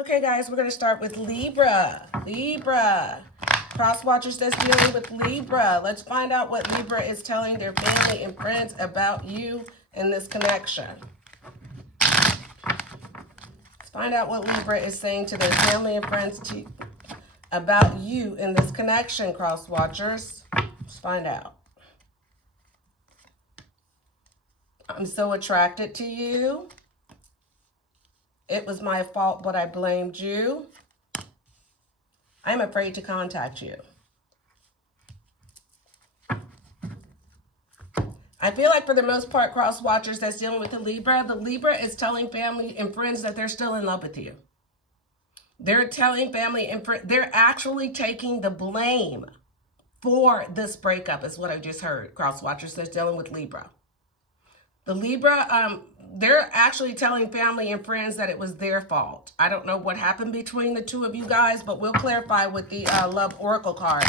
Okay, guys, we're going to start with Libra. Libra. Cross watchers that's dealing with Libra. Let's find out what Libra is telling their family and friends about you in this connection. Let's find out what Libra is saying to their family and friends about you in this connection, cross watchers. Let's find out. I'm so attracted to you. It was my fault, but I blamed you. I'm afraid to contact you. I feel like for the most part, cross watchers that's dealing with the Libra is telling family and friends that they're still in love with you. They're telling family and friends, they're actually taking the blame for this breakup is what I just heard, cross watchers that's dealing with Libra. The Libra, they're actually telling family and friends that it was their fault. I don't know what happened between the two of you guys, but we'll clarify with the Love Oracle card.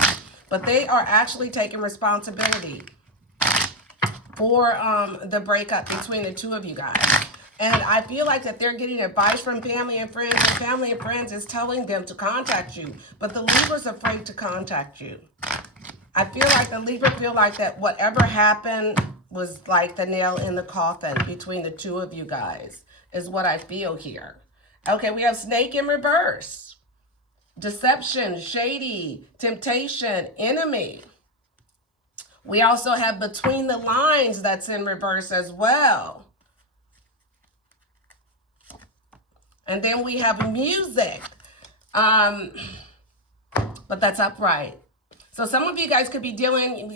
But they are actually taking responsibility for the breakup between the two of you guys. And I feel like that they're getting advice from family and friends, and family and friends is telling them to contact you. But the Libra's afraid to contact you. I feel like the Libra feel like that whatever happened was like the nail in the coffin between the two of you guys, is what I feel here. Okay, we have Snake in reverse. Deception, shady, temptation, enemy. We also have Between the Lines that's in reverse as well. And then we have Music. But that's upright. So some of you guys could be dealing,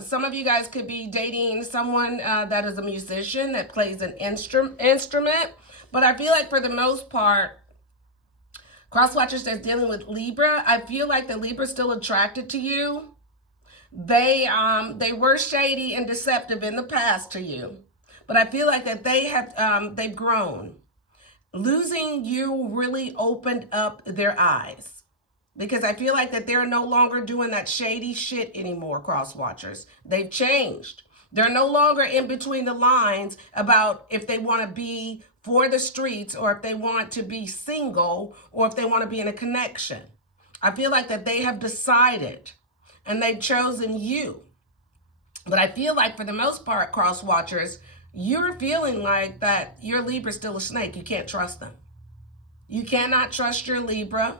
some of you guys could be dating someone that is a musician that plays an instrument. But I feel like for the most part, cross watchers that's dealing with Libra, I feel like the Libra's still attracted to you. They were shady and deceptive in the past to you, but I feel like that they've grown. Losing you really opened up their eyes. Because I feel like that they're no longer doing that shady shit anymore, cross watchers. They've changed. They're no longer in between the lines about if they want to be for the streets or if they want to be single or if they want to be in a connection. I feel like that they have decided and they've chosen you. But I feel like for the most part, cross watchers, you're feeling like that your Libra's still a snake. You can't trust them. You cannot trust your Libra.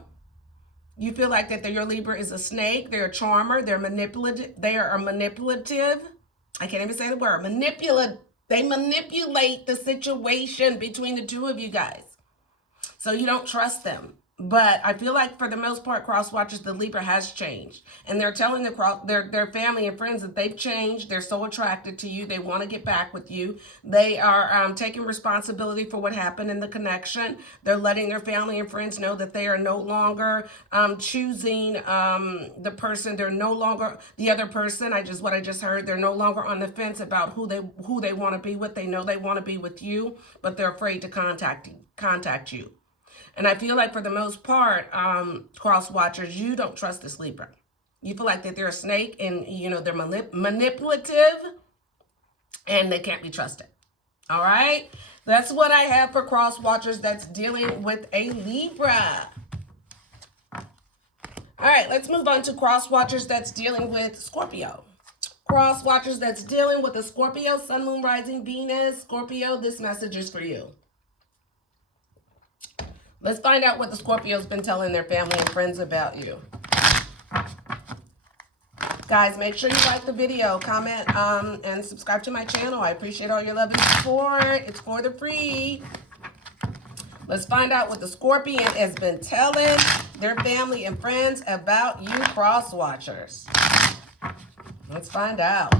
You feel like that your Libra is a snake. They're a charmer. They're manipulative. They are manipulative. I can't even say the word. They manipulate the situation between the two of you guys. So you don't trust them. But I feel like for the most part, cross watchers, the Libra has changed. And they're telling their family and friends that they've changed. They're so attracted to you. They want to get back with you. They are taking responsibility for what happened in the connection. They're letting their family and friends know that they are no longer choosing the person. They're no longer the other person. What I just heard. They're no longer on the fence about who they want to be with. They know they want to be with you, but they're afraid to contact you. And I feel like for the most part, cross watchers, you don't trust this Libra. You feel like that they're a snake and, they're manipulative and they can't be trusted. All right. That's what I have for cross watchers that's dealing with a Libra. All right. Let's move on to cross watchers that's dealing with Scorpio. Cross watchers that's dealing with a Scorpio, Sun, Moon, Rising, Venus. Scorpio, this message is for you. Let's find out what the Scorpio's been telling their family and friends about you. Guys, make sure you like the video, comment, and subscribe to my channel. I appreciate all your love and support. It's for the free. Let's find out what the Scorpion has been telling their family and friends about you, cross watchers. Let's find out.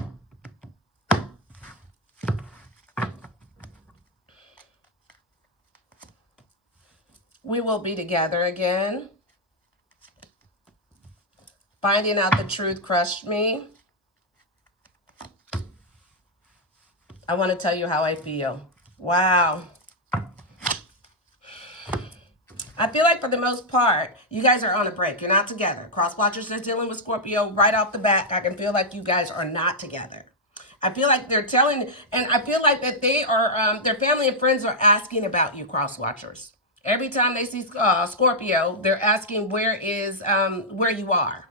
We will be together again. Finding out the truth crushed me. I want to tell you how I feel. Wow. I feel like for the most part, you guys are on a break. You're not together. Cross watchers are dealing with Scorpio right off the bat. I can feel like you guys are not together. I feel like they're telling, and I feel like that they are, their family and friends are asking about you, cross watchers. Every time they see Scorpio, they're asking where you are.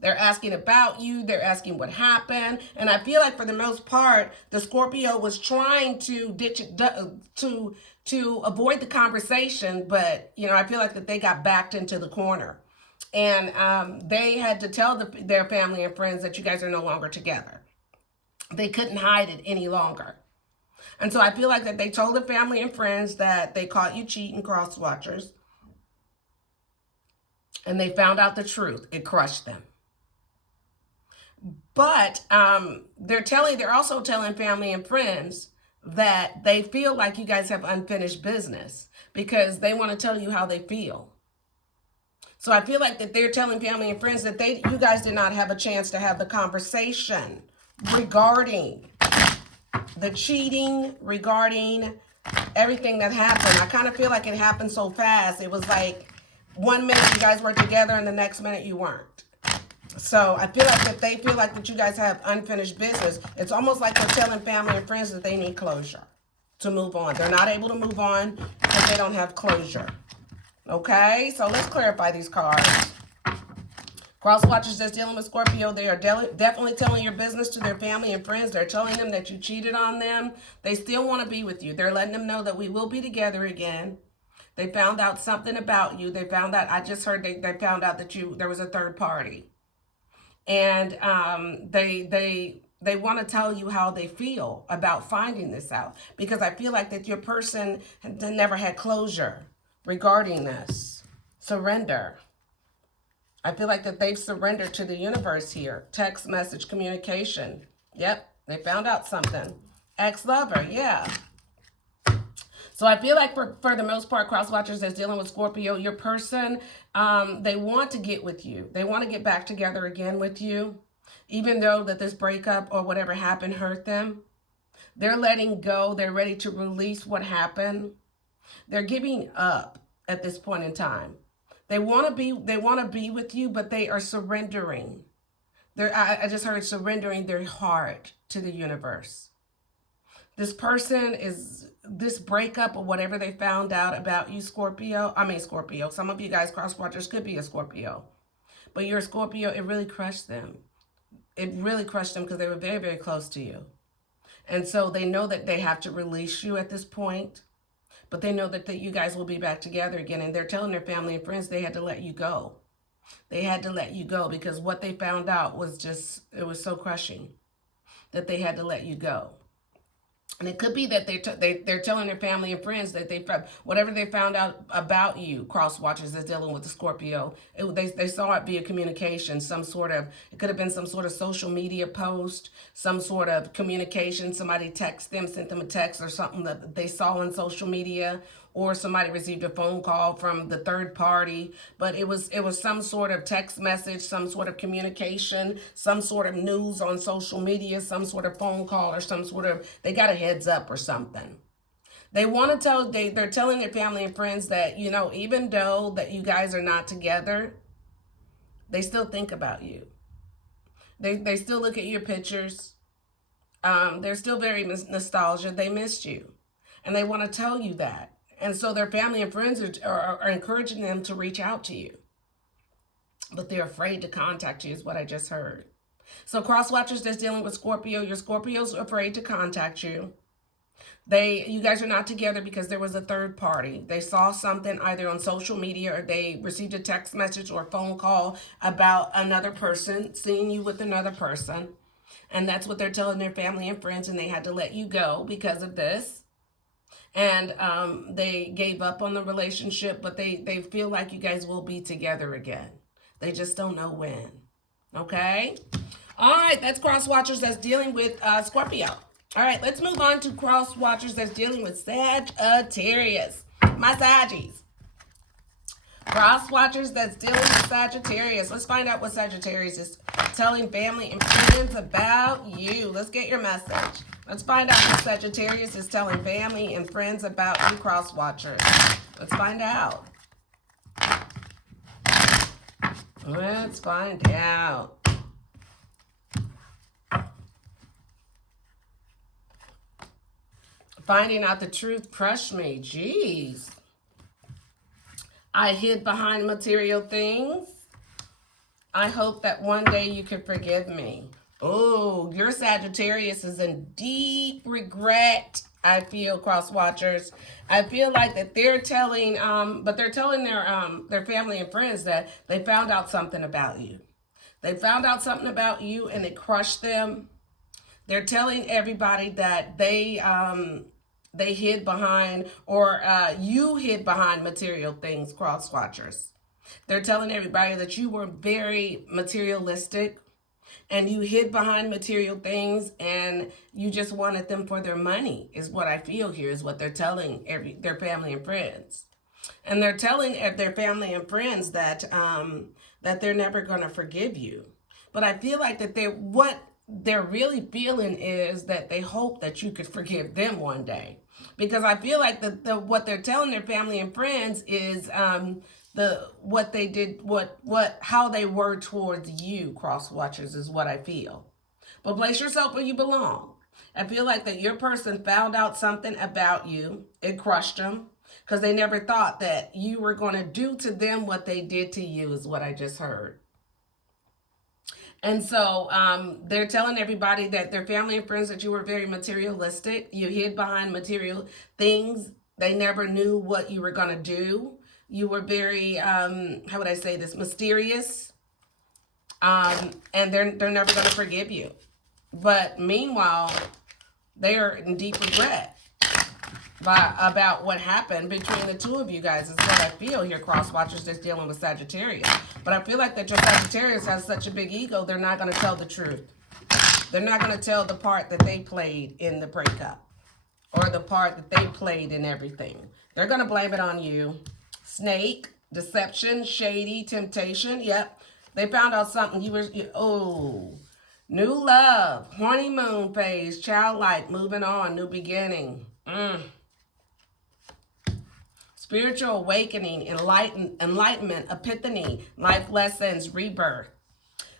They're asking about you. They're asking what happened. And I feel like for the most part, the Scorpio was trying to ditch it, to avoid the conversation. But, you know, I feel like that they got backed into the corner. And they had to tell their family and friends that you guys are no longer together. They couldn't hide it any longer. And so I feel like that they told the family and friends that they caught you cheating, cross watchers. And they found out the truth. It crushed them. But they're also telling family and friends that they feel like you guys have unfinished business because they want to tell you how they feel. So I feel like that they're telling family and friends that you guys did not have a chance to have the conversation regarding the cheating, regarding everything that happened. I kind of feel like it happened so fast. It was like 1 minute you guys were together and the next minute you weren't. So I feel like that they feel like that you guys have unfinished business. It's almost like they're telling family and friends that they need closure to move on. They're not able to move on because they don't have closure. Okay, so let's clarify these cards. Cross watchers that's dealing with Scorpio, they are definitely telling your business to their family and friends. They're telling them that you cheated on them. They still want to be with you. They're letting them know that we will be together again. They found out something about you. They found out, I just heard they found out that there was a third party. And they want to tell you how they feel about finding this out. Because I feel like that your person never had closure regarding this. Surrender. I feel like that they've surrendered to the universe here. Text message communication. Yep, they found out something. Ex-lover, yeah. So I feel like for the most part, cross watchers that's dealing with Scorpio, your person, they want to get with you. They want to get back together again with you. Even though that this breakup or whatever happened hurt them. They're letting go. They're ready to release what happened. They're giving up at this point in time. They want to be with you, but they are surrendering. I just heard surrendering their heart to the universe. This person this breakup or whatever they found out about you, Scorpio. Some of you guys, cross watchers, could be a Scorpio. But you're a Scorpio, it really crushed them. It really crushed them because they were very, very close to you. And so they know that they have to release you at this point. But they know that you guys will be back together again. And they're telling their family and friends they had to let you go. They had to let you go because what they found out was it was so crushing that they had to let you go. And it could be that they're telling their family and friends that whatever they found out about you, cross watchers that's dealing with the Scorpio, they saw it via communication, it could have been some sort of social media post, some sort of communication, somebody sent them a text or something that they saw on social media, or somebody received a phone call from the third party, but it was some sort of text message, some sort of communication, some sort of news on social media, some sort of phone call, or they got a heads up or something. They want to they're telling their family and friends that, you know, even though that you guys are not together, they still think about you. They still look at your pictures. They're still very nostalgic. They missed you. And they want to tell you that. And so their family and friends are encouraging them to reach out to you. But they're afraid to contact you is what I just heard. So cross watchers that's dealing with Scorpio, your Scorpio's afraid to contact you. You guys are not together because there was a third party. They saw something either on social media or they received a text message or a phone call about another person, seeing you with another person. And that's what they're telling their family and friends, and they had to let you go because of this. And they gave up on the relationship, but they feel like you guys will be together again. They just don't know when. Okay? All right, that's cross watchers that's dealing with Scorpio. All right, let's move on to cross watchers that's dealing with Sagittarius. My Saggies. Cross watchers that's dealing with Sagittarius. Let's find out what Sagittarius is telling family and friends about you. Let's get your message. Let's find out what Sagittarius is telling family and friends about you, cross watchers. Let's find out. Let's find out. Finding out the truth crushed me. Jeez. I hid behind material things. I hope that one day you can forgive me. Oh, your Sagittarius is in deep regret. I feel, cross watchers. I feel like that they're telling, but they're telling their family and friends that they found out something about you. They found out something about you and it crushed them. They're telling everybody that they hid behind, or you hid behind material things, cross watchers. They're telling everybody that you were very materialistic and you hid behind material things and you just wanted them for their money, is what I feel here, is what they're telling their family and friends. And they're telling their family and friends that that they're never going to forgive you. But I feel like that what they're really feeling is that they hope that you could forgive them one day. Because I feel like what they're telling their family and friends is what they did, how they were towards you, cross watchers, is what I feel. But place yourself where you belong. I feel like that your person found out something about you. It crushed them because they never thought that you were going to do to them what they did to you, is what I just heard. And so they're telling everybody, that their family and friends, that you were very materialistic. You hid behind material things. They never knew what you were going to do. You were very, how would I say this, mysterious. And they're never going to forgive you. But meanwhile, they are in deep regret about what happened between the two of you guys, is what I feel here, cross watchers, that's dealing with Sagittarius. But I feel like that your Sagittarius has such a big ego, they're not going to tell the truth. They're not going to tell the part that they played in the breakup, or the part that they played in everything. They're going to blame it on you. Snake, deception, shady, temptation. Yep. They found out something. New love, honeymoon phase, childlike, moving on, new beginning. Spiritual awakening, enlightenment, epiphany, life lessons, rebirth.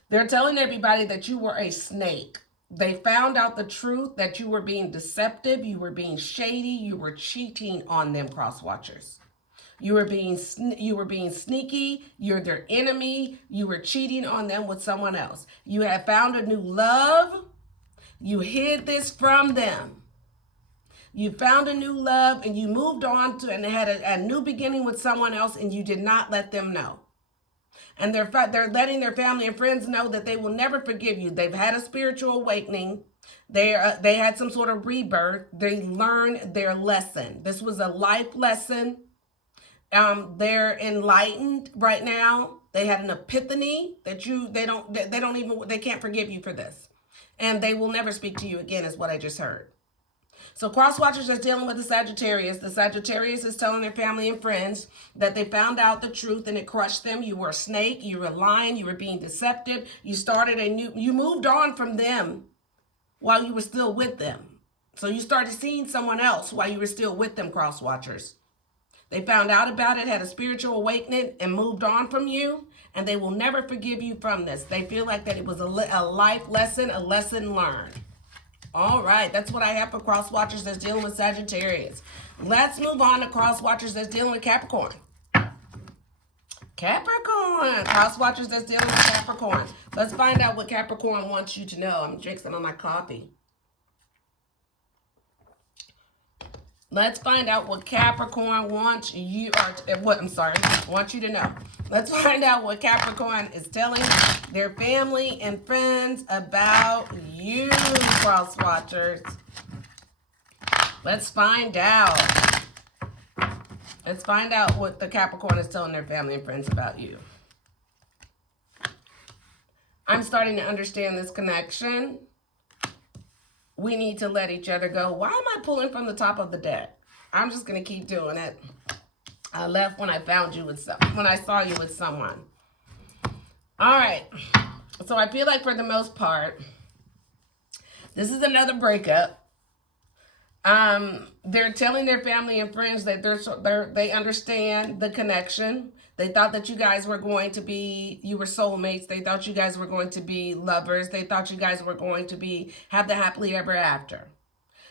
They're telling everybody that you were a snake. They found out the truth, that you were being deceptive, you were being shady, you were cheating on them, cross watchers. You were being sneaky, you're their enemy, you were cheating on them with someone else. You have found a new love, you hid this from them. You found a new love and you moved on to and had a new beginning with someone else, and you did not let them know. And they're letting their family and friends know that they will never forgive you. They've had a spiritual awakening. They had some sort of rebirth. They learned their lesson. This was a life lesson. They're enlightened right now. They had an epiphany that they can't forgive you for this. And they will never speak to you again, is what I just heard. So cross watchers are dealing with the Sagittarius. The Sagittarius is telling their family and friends that they found out the truth and it crushed them. You were a snake. You were lying. You were being deceptive. You moved on from them while you were still with them. So you started seeing someone else while you were still with them, cross watchers. They found out about it, had a spiritual awakening, and moved on from you, and they will never forgive you from this. They feel like that it was a life lesson, a lesson learned. All right, that's what I have for cross watchers that's dealing with Sagittarius. Let's move on to cross watchers that's dealing with Capricorn. Capricorn, cross watchers that's dealing with Capricorn. Let's find out what Capricorn wants you to know. I'm drinking some of my coffee. Let's find out what Capricorn wants you to know. Let's find out what Capricorn is telling their family and friends about you, cross watchers. Let's find out. Let's find out what the Capricorn is telling their family and friends about you. I'm starting to understand this connection. We need to let each other go. Why am I pulling from the top of the deck? I'm just going to keep doing it. I left when I found you when I saw you with someone. All right. So I feel like for the most part, this is another breakup. They're telling their family and friends that they understand the connection. They thought that you guys were going to be, you were soulmates. They thought you guys were going to be lovers. They thought you guys were going to have the happily ever after.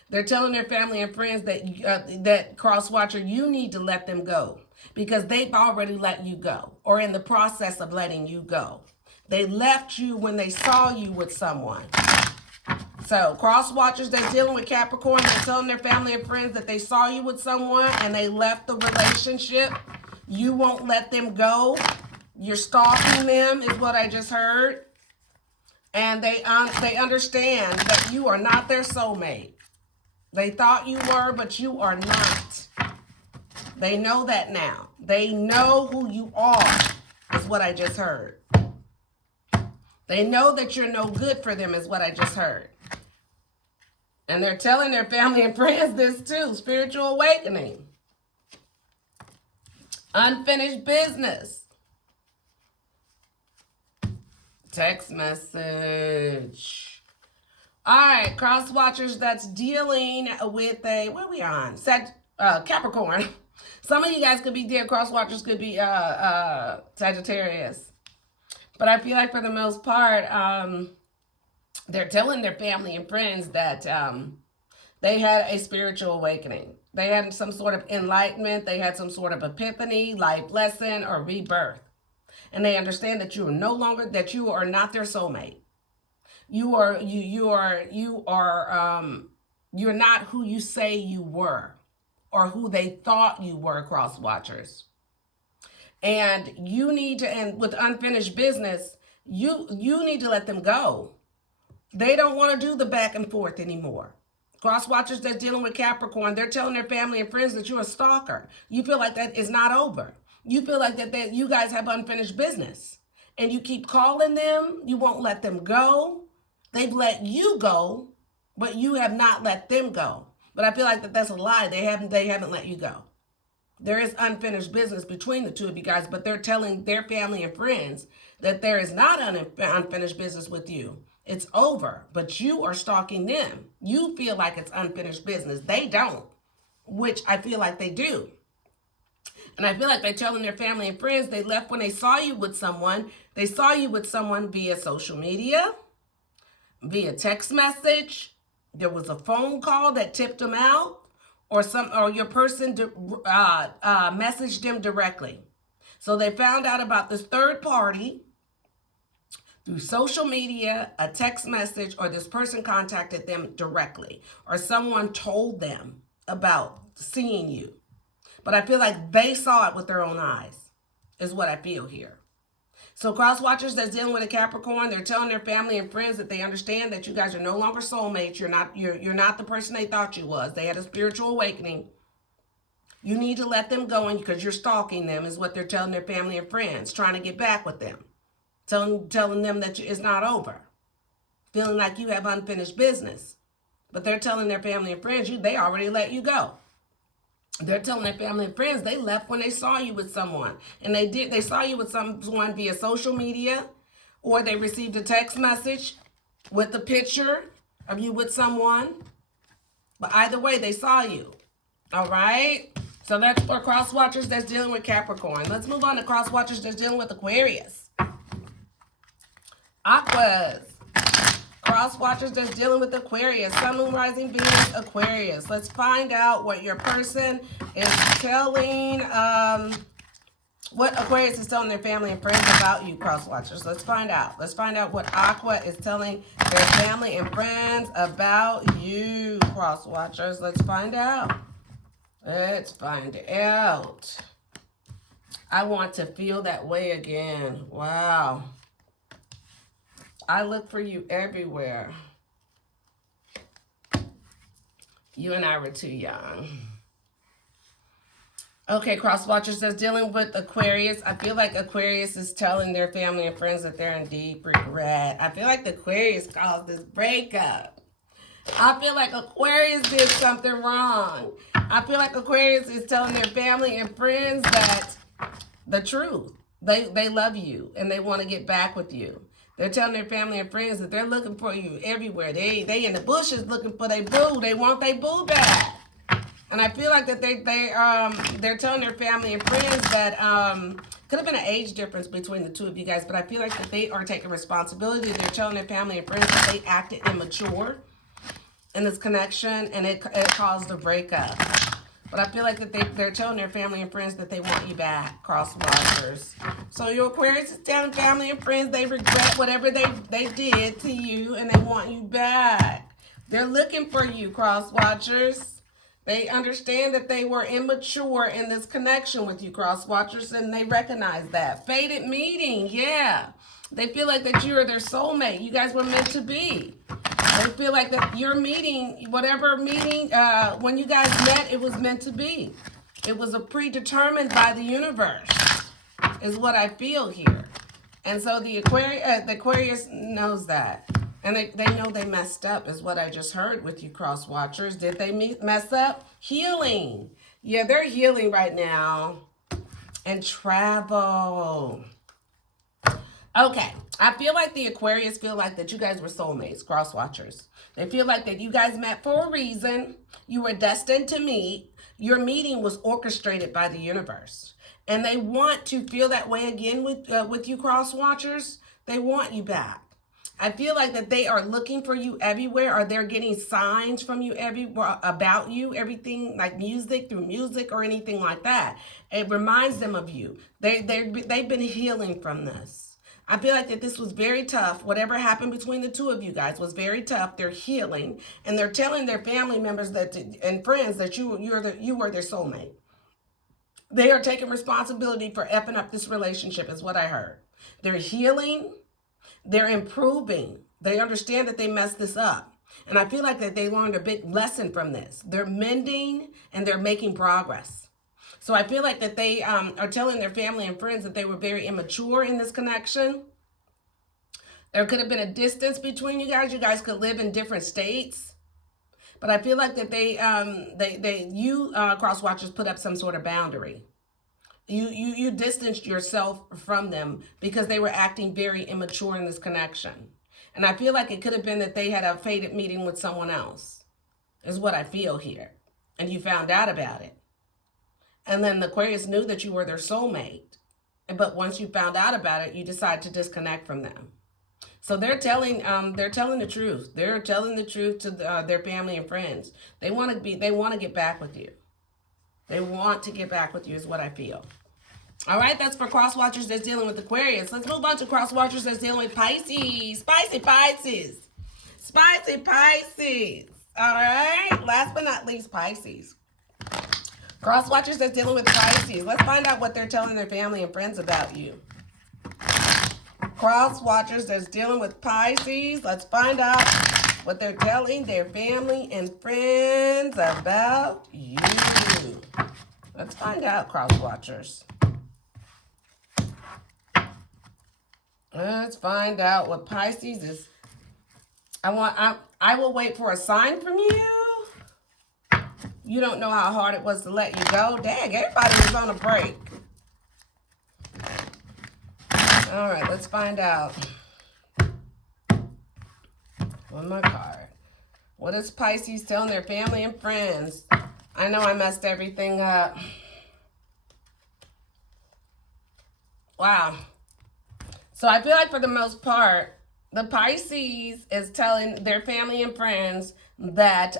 They're telling their family and friends that cross watcher, you need to let them go. because they've already let you go or in the process of letting you go. They left you when they saw you with someone. So cross watchers that's dealing with Capricorn, they're telling their family and friends that they saw you with someone and they left the relationship. You won't let them go. You're stalking them is what I just heard. And they understand that you are not their soulmate. They thought you were, but you are not. They know that now. They know who you are, is what I just heard. They know that you're no good for them, is what I just heard. And they're telling their family and friends this too. Spiritual awakening. Unfinished business. Text message. All right, cross watchers that's dealing with a, what are we on? Capricorn. Some of you guys could be dead. Cross watchers could be Sagittarius. But I feel like for the most part, they're telling their family and friends that they had a spiritual awakening. They had some sort of enlightenment. They had some sort of epiphany, life lesson, or rebirth. And they understand that you are no longer, that you are not their soulmate. You're not who you say you were or who they thought you were, cross watchers. And you need to, and with unfinished business, you need to let them go. They don't want to do the back and forth anymore. Cross watchers that's dealing with Capricorn, they're telling their family and friends that you're a stalker. You feel like that is not over. You feel like that you guys have unfinished business. And you keep calling them. You won't let them go. They've let you go, but you have not let them go. But I feel like that's a lie. They haven't let you go. There is unfinished business between the two of you guys, but they're telling their family and friends that there is not unfinished business with you. It's over, but you are stalking them. You feel like it's unfinished business. They don't, which I feel like they do. And I feel like they're telling their family and friends they left when they saw you with someone. They saw you with someone via social media, via text message. There was a phone call that tipped them out, or your person messaged them directly. So they found out about this third party through social media, a text message, or this person contacted them directly, or someone told them about seeing you. But I feel like they saw it with their own eyes, is what I feel here. So cross watchers that's dealing with a Capricorn, they're telling their family and friends that they understand that you guys are no longer soulmates. You're not the person they thought you was. They had a spiritual awakening. You need to let them go because you're stalking them, is what they're telling their family and friends, trying to get back with them. Telling them that it's not over. Feeling like you have unfinished business. But they're telling their family and friends, they already let you go. They're telling their family and friends they left when they saw you with someone. And they saw you with someone via social media, or they received a text message with a picture of you with someone. But either way, they saw you. All right? So that's for cross watchers that's dealing with Capricorn. Let's move on to cross watchers that's dealing with Aquarius. Aquas. Cross watchers that's dealing with Aquarius. Sun, Moon, Rising, Venus, Aquarius. Let's find out what your person is telling, what Aquarius is telling their family and friends about you, cross watchers. Let's find out. Let's find out what Aqua is telling their family and friends about you, cross watchers. Let's find out. Let's find out. I want to feel that way again. Wow. I look for you everywhere. You and I were too young. Okay, cross watchers that's dealing with Aquarius. I feel like Aquarius is telling their family and friends that they're in deep regret. I feel like the Aquarius caused this breakup. I feel like Aquarius did something wrong. I feel like Aquarius is telling their family and friends that the truth. They love you and they want to get back with you. They're telling their family and friends that they're looking for you everywhere. They in the bushes looking for their boo. They want their boo back. And I feel like that they're telling their family and friends that could have been an age difference between the two of you guys, but I feel like that they are taking responsibility. They're telling their family and friends that they acted immature in this connection, and it caused a breakup. But I feel like that they're telling their family and friends that they want you back, cross watchers. So your Aquarius is telling family and friends they regret whatever they did to you and they want you back. They're looking for you, cross watchers. They understand that they were immature in this connection with you, cross watchers, and they recognize that. Fated meeting, yeah. They feel like that you are their soulmate. You guys were meant to be. They feel like that your meeting, whatever meeting, when you guys met, it was meant to be. It was a predetermined by the universe, is what I feel here. And so the Aquarius knows that. And they know they messed up, is what I just heard with you, cross watchers. Did they mess up? Healing. Yeah, they're healing right now. And travel. Okay, I feel like the Aquarius feel like that you guys were soulmates, cross watchers. They feel like that you guys met for a reason. You were destined to meet. Your meeting was orchestrated by the universe. And they want to feel that way again with you, cross watchers. They want you back. I feel like that they are looking for you everywhere, or they're getting signs from you everywhere about you, everything like music, through music or anything like that. It reminds them of you. They've been healing from this. I feel like that this was very tough. Whatever happened between the two of you guys was very tough. They're healing, and they're telling their family members that and friends that you were their soulmate. They are taking responsibility for effing up this relationship, is what I heard. They're healing. They're improving. They understand that they messed this up. And I feel like that they learned a big lesson from this. They're mending and they're making progress. So I feel like that they are telling their family and friends that they were very immature in this connection. There could have been a distance between you guys. You guys could live in different states. But I feel like that you cross watchers put up some sort of boundary. You distanced yourself from them because they were acting very immature in this connection. And I feel like it could have been that they had a fated meeting with someone else, is what I feel here. And you found out about it. And then the Aquarius knew that you were their soulmate. But once you found out about it, you decided to disconnect from them. So they're telling the truth. They're telling the truth to their family and friends. They want to get back with you. They want to get back with you, is what I feel. All right, that's for cross watchers that's dealing with Aquarius. Let's move on to cross watchers that's dealing with Pisces. Spicy Pisces. Spicy Pisces. All right, last but not least, Pisces. Cross watchers that's dealing with Pisces. Let's find out what they're telling their family and friends about you. Cross watchers that's dealing with Pisces. Let's find out what they're telling their family and friends about you. Let's find out, cross watchers. Let's find out what Pisces is. I will wait for a sign from you. You don't know how hard it was to let you go. Dang, everybody was on a break. All right, let's find out. One more card. What is Pisces telling their family and friends? I know I messed everything up. Wow. So I feel like for the most part, the Pisces is telling their family and friends that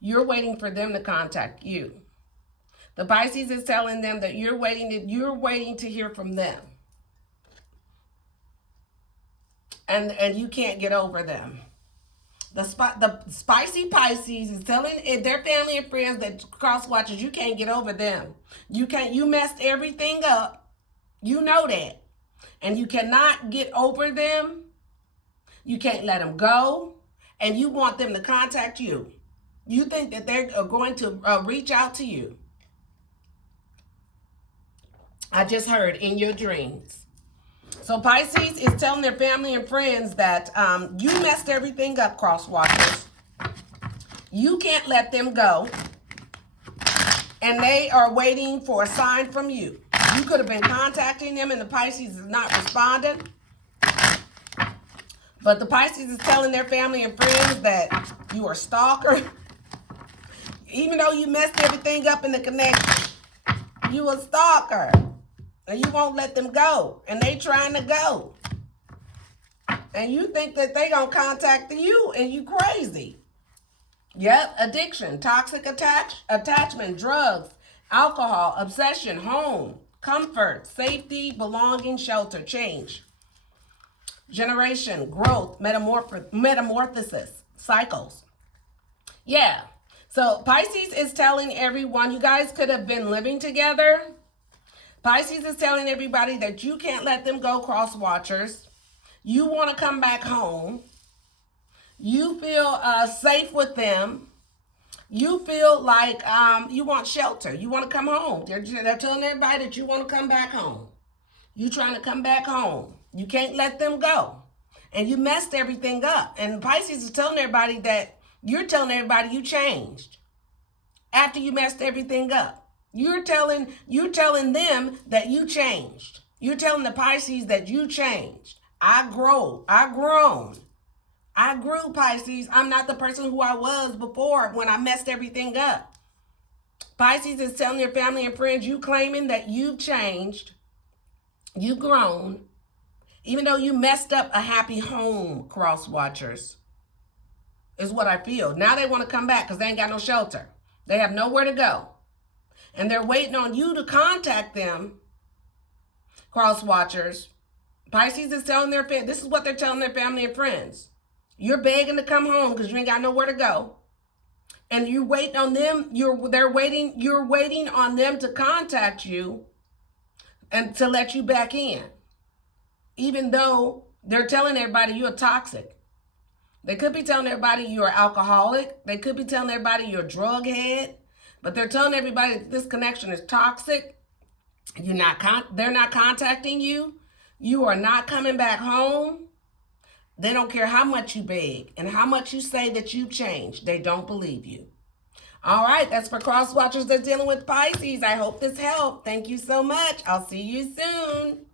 you're waiting for them to contact you. The Pisces is telling them that you're waiting to hear from them. And you can't get over them. The spicy Pisces is telling their family and friends that cross watchers, you can't get over them. You messed everything up. You know that. And you cannot get over them. You can't let them go. And you want them to contact you. You think that they're going to reach out to you. I just heard in your dreams. So Pisces is telling their family and friends that you messed everything up, cross watchers. You can't let them go. And they are waiting for a sign from you. You could have been contacting them and the Pisces is not responding. But the Pisces is telling their family and friends that you are a stalker. Even though you messed everything up in the connection, you a stalker. And you won't let them go. And they trying to go. And you think that they gonna contact you and you crazy. Yep, addiction, toxic attachment, drugs, alcohol, obsession, home, comfort, safety, belonging, shelter, change, generation, growth, metamorphosis, cycles. Yeah. So Pisces is telling everyone, you guys could have been living together. Pisces is telling everybody that you can't let them go, cross watchers. You want to come back home. You feel safe with them. You feel like you want shelter. You want to come home. They're telling everybody that you want to come back home. You trying to come back home. You can't let them go. And you messed everything up. And Pisces is telling everybody that you're telling everybody you changed after you messed everything up. You're telling them that you changed. You're telling the Pisces that you changed. I grew, Pisces. I'm not the person who I was before when I messed everything up. Pisces is telling your family and friends, you claiming that you've changed, you've grown, even though you messed up a happy home, cross watchers, is what I feel. Now they want to come back because they ain't got no shelter. They have nowhere to go. And they're waiting on you to contact them, cross watchers. Pisces is telling this is what they're telling their family and friends. You're begging to come home because you ain't got nowhere to go. And you're waiting on them, you're waiting on them to contact you and to let you back in. Even though they're telling everybody you're toxic. They could be telling everybody you're an alcoholic. They could be telling everybody you're a drug head. But they're telling everybody that this connection is toxic. They're not contacting you. You are not coming back home. They don't care how much you beg and how much you say that you've changed. They don't believe you. All right, that's for cross watchers that's dealing with Pisces. I hope this helped. Thank you so much. I'll see you soon.